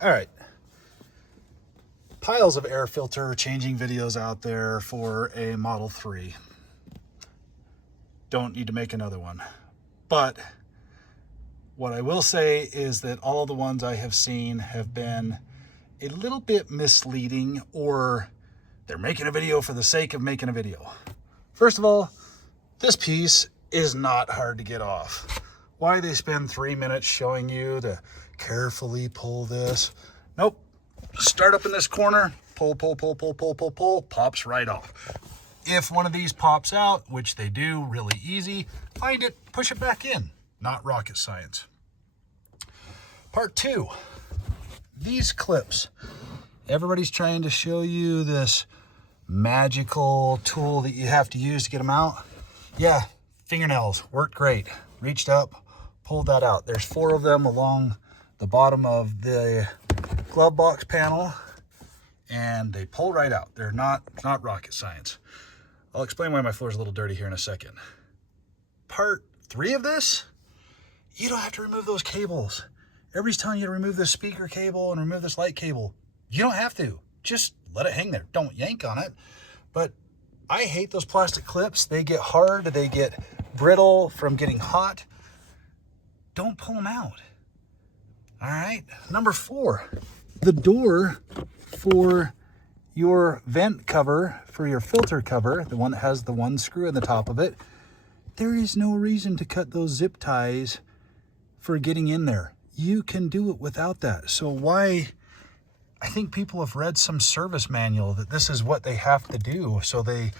All right. Piles of air filter changing videos out there for a Model 3. Don't need to make another one. But what I will say is that all of the ones I have seen have been a little bit misleading, or they're making a video for the sake of making a video. First of all, this piece is not hard to get off. Why they spend 3 minutes showing you to carefully pull this? Nope. Start up in this corner, pull, pops right off. If one of these pops out, which they do really easy, find it, push it back in. Not rocket science. Part 2, these clips. Everybody's trying to show you this magical tool that you have to use to get them out. Yeah, fingernails worked great. Reached up, pulled that out. There's 4 of them along the bottom of the glove box panel, and they pull right out. They're not rocket science. I'll explain why my floor is a little dirty here in a second. Part 3 of this, you don't have to remove those cables. Everybody's telling you to remove this speaker cable and remove this light cable. You don't have to. Just let it hang there. Don't yank on it. But I hate those plastic clips. They get hard. They get brittle from getting hot. Don't pull them out. All right. Number 4, the door for your vent cover, for your filter cover, the one that has the one screw in the top of it, there is no reason to cut those zip ties for getting in there. You can do it without that. So why? I think people have read some service manual that this is what they have to do, so they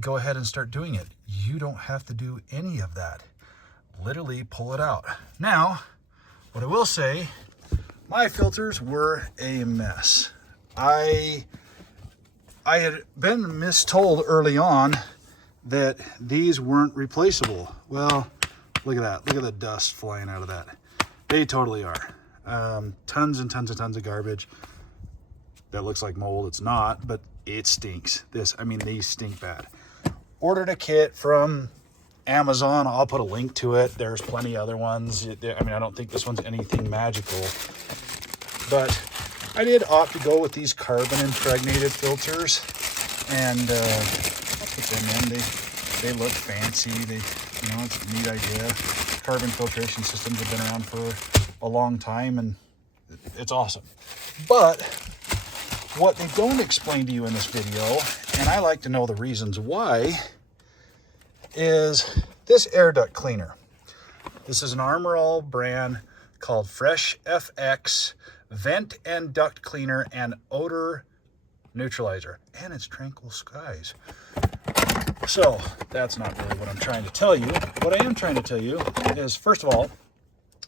go ahead and start doing it. You don't have to do any of that. Literally pull it out. Now, what I will say, my filters were a mess. I had been mistold early on that these weren't replaceable. Well, look at that. Look at the dust flying out of that. They totally are. Tons and tons and tons of garbage. That looks like mold. It's not, but it stinks. These stink bad. Ordered a kit from Amazon. I'll put a link to it. There's plenty of other ones. I don't think this one's anything magical, but I did opt to go with these carbon impregnated filters, and I'll put them in. They look fancy. It's a neat idea. Carbon filtration systems have been around for a long time, and it's awesome. But what they don't explain to you in this video, and I like to know the reasons why, is this air duct cleaner. This is an Armor All brand called Fresh FX Vent and Duct Cleaner and Odor Neutralizer. And it's Tranquil Skies. So that's not really what I'm trying to tell you. What I am trying to tell you is, first of all,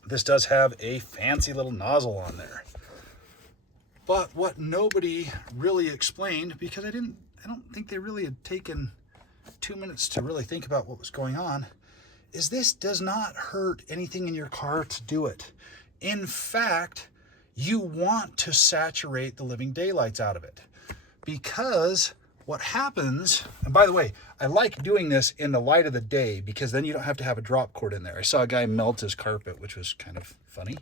this does have a fancy little nozzle on there. But what nobody really explained, because I don't think they really had taken 2 minutes to really think about what was going on, is this does not hurt anything in your car to do it. In fact, you want to saturate the living daylights out of it, because what happens, and by the way, I like doing this in the light of the day, because then you don't have to have a drop cord in there. I saw a guy melt his carpet, which was kind of funny.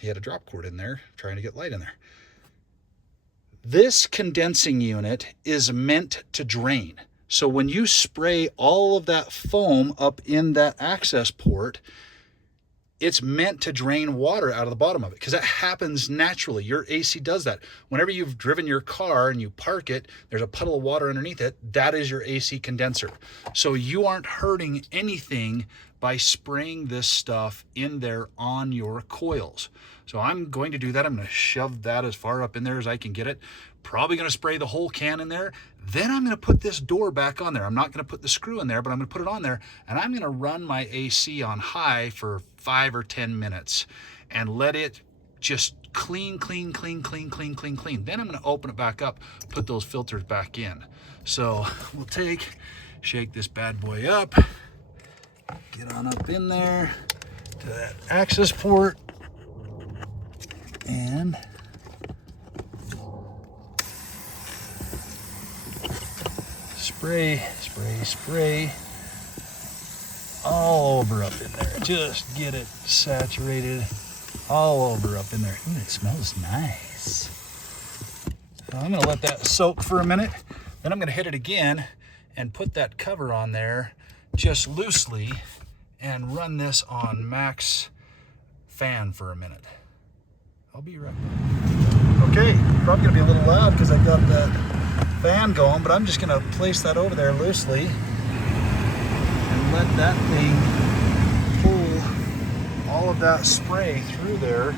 He had a drop cord in there trying to get light in there. This condensing unit is meant to drain. So when you spray all of that foam up in that access port, it's meant to drain water out of the bottom of it, because that happens naturally. Your AC does that. Whenever you've driven your car and you park it, there's a puddle of water underneath it. That is your AC condenser. So you aren't hurting anything by spraying this stuff in there on your coils. So I'm going to do that. I'm going to shove that as far up in there as I can get it. Probably going to spray the whole can in there. Then I'm going to put this door back on there. I'm not going to put the screw in there, but I'm going to put it on there, and I'm going to run my AC on high for 5 or 10 minutes and let it just clean. Then I'm going to open it back up, put those filters back in. So we'll shake this bad boy up, get on up in there to that access port, and spray all over up in there. Just get it saturated all over up in there. Ooh, it smells nice. So I'm gonna let that soak for a minute. Then I'm gonna hit it again and put that cover on there just loosely and run this on max fan for a minute. I'll be right back. Okay, probably gonna be a little loud because I got that fan going, but I'm just gonna place that over there loosely and let that thing pull all of that spray through there.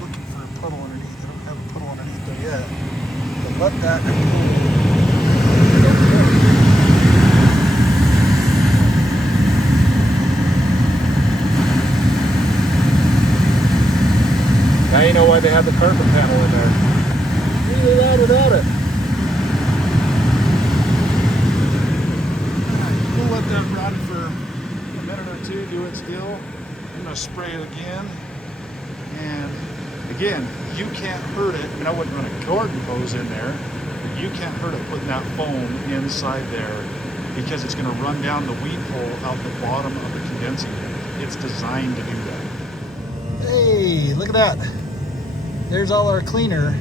Looking for a puddle underneath. I don't have a puddle underneath there yet. But let that pull. Now you know why they have the carpet panel in there. Really loud without it. We'll let that run for a minute or two, do its deal. I'm gonna spray it again. And again, you can't hurt it. I mean, I wouldn't run a garden hose in there, but you can't hurt it putting that foam inside there because it's gonna run down the weed hole out the bottom of the condensing unit. It's designed to do that. Hey, look at that. There's all our cleaner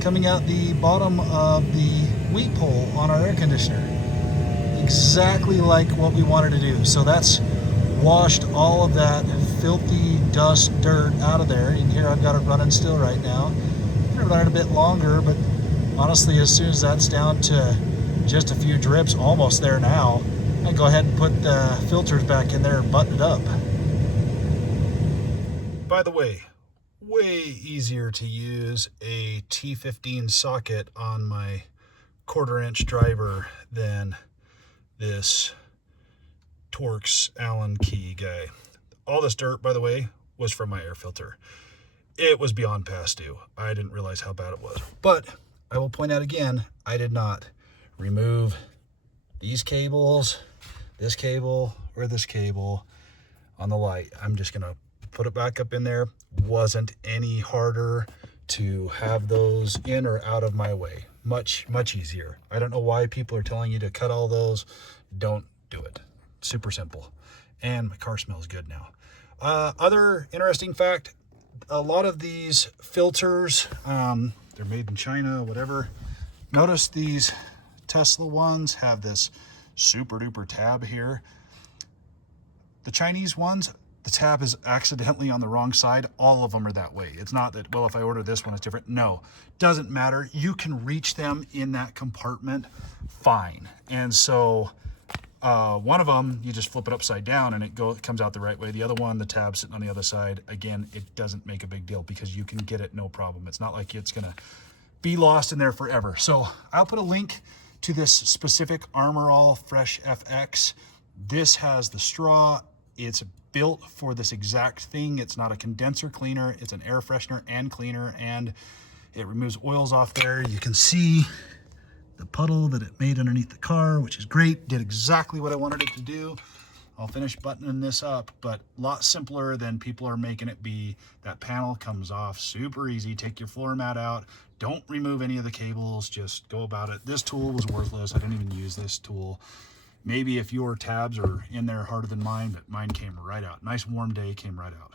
coming out the bottom of the weep hole on our air conditioner. Exactly like what we wanted to do. So that's washed all of that filthy dust, dirt out of there. And here I've got it running still right now. I'm gonna run it a bit longer, but honestly, as soon as that's down to just a few drips, almost there now, I go ahead and put the filters back in there and button it up. By the way easier to use a T15 socket on my 1/4" driver than this Torx Allen key guy. All this dirt, by the way, was from my air filter. It was beyond past due. I didn't realize how bad it was. But I will point out again, I did not remove these cables, this cable, or this cable on the light. I'm just gonna put it back up in there. Wasn't any harder to have those in or out of my way. Much easier. I don't know why people are telling you to cut all those. Don't do it. Super simple. And my car smells good now. Other interesting fact, a lot of these filters, they're made in China, whatever. Notice these Tesla ones have this super duper tab here. The Chinese ones, the tab is accidentally on the wrong side. All of them are that way. It's not that, well, if I order this one, it's different. No, doesn't matter. You can reach them in that compartment fine. And so one of them, you just flip it upside down and it comes out the right way. The other one, the tab's sitting on the other side. Again, it doesn't make a big deal because you can get it no problem. It's not like it's gonna be lost in there forever. So I'll put a link to this specific Armor All Fresh FX. This has the straw. It's built for this exact thing. It's not a condenser cleaner. It's an air freshener and cleaner, and it removes oils off there. You can see the puddle that it made underneath the car, which is great. Did exactly what I wanted it to do. I'll finish buttoning this up, but a lot simpler than people are making it be. That panel comes off super easy. Take your floor mat out. Don't remove any of the cables. Just go about it. This tool was worthless. I didn't even use this tool. Maybe if your tabs are in there harder than mine, but mine came right out. Nice warm day, came right out.